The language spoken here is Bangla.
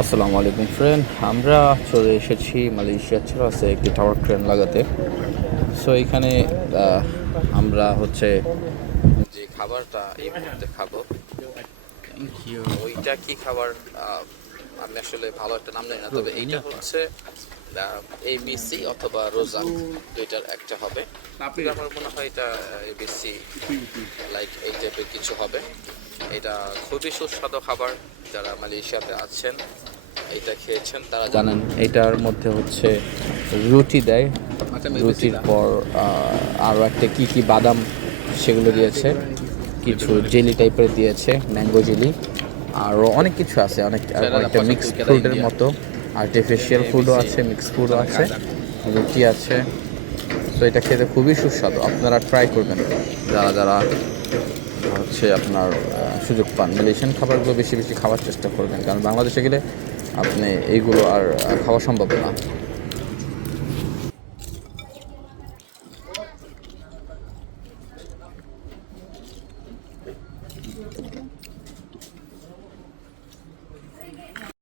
আসসালামু আলাইকুম ফ্রেন্ড আমরা চলে এসেছি মালয়েশিয়ার আছে একটি টাওয়ার ক্রেন লাগাতে। সো এখানে আমরা হচ্ছে যে খাবারটা এই মুহূর্তে খাব। ওইটা কি খাবার? আমি আসলে ভালো একটা নাম জানি না তবে এইটা হচ্ছে এবিসি অথবা রোজা দুইটার একটা হবে। আমার মনে হয় এটা এবিসি লাইক এই টাইপের কিছু হবে। এটা খুবই সুস্বাদু খাবার যারা মালয়েশিয়াতে আছেন এটা খেয়েছেন তারা জানেন। এটার মধ্যে হচ্ছে রুটি দেয়। রুটির পর আরও একটা কী কী বাদাম সেগুলো দিয়েছে। কিছু জেলি টাইপের দিয়েছে ম্যাঙ্গো জেলি। আরও অনেক কিছু আছে অনেক অনেকটা মিক্স ফ্রুটের মতো। আর্টিফিশিয়াল ফুডও আছে মিক্স ফুডও আছে। রুটি আছে। তো এটা খেতে খুবই সুস্বাদু। আপনারা ট্রাই করবেন। যারা যারা হচ্ছে আপনার সুযোগ পান। মালয়েশিয়ান খাবারগুলো বেশি বেশি খাওয়ার চেষ্টা করবেন, কারণ বাংলাদেশে গেলে আপনি এইগুলো আর খাওয়া সম্ভব না।